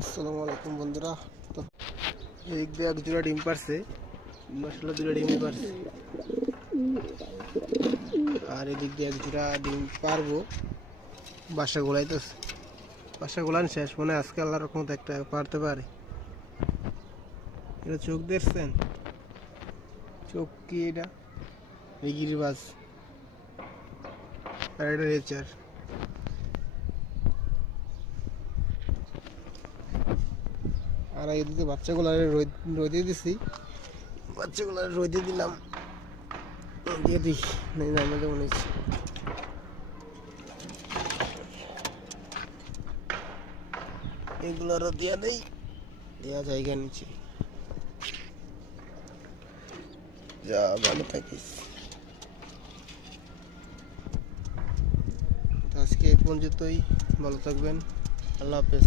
আসসালামু আলাইকুম বন্ধুরা। তো এই দিক দিয়ে এক জোড়া ডিম পারছে, মাশাআল্লাহ দুটো ডিমই পারছে। আর এদিক দিয়ে এক জোড়া ডিম পারবো, বাসা গোলাইতেছে। বাসা গোলান শেষ, মনে হয় আজকে আল্লাহর রহমতে একটা পারতে পারে। এটা চোখ দেখছেন? চোখ কি এটা? এই গিরিবাজ আর এটা রেচার। আর এদিকে বাচ্চাগুলো রোদে দিছি, বাচ্চাগুলো রোদে দিলাম, দিয়ে দিই নেই না আমাদের মনে হচ্ছে। এগুলোরও দিয়া দেই, দেওয়া জায়গা নিচে। যা ভালো থাকিস। আজকে এই পর্যন্তই, ভালো থাকবেন, আল্লাহ হাফেজ।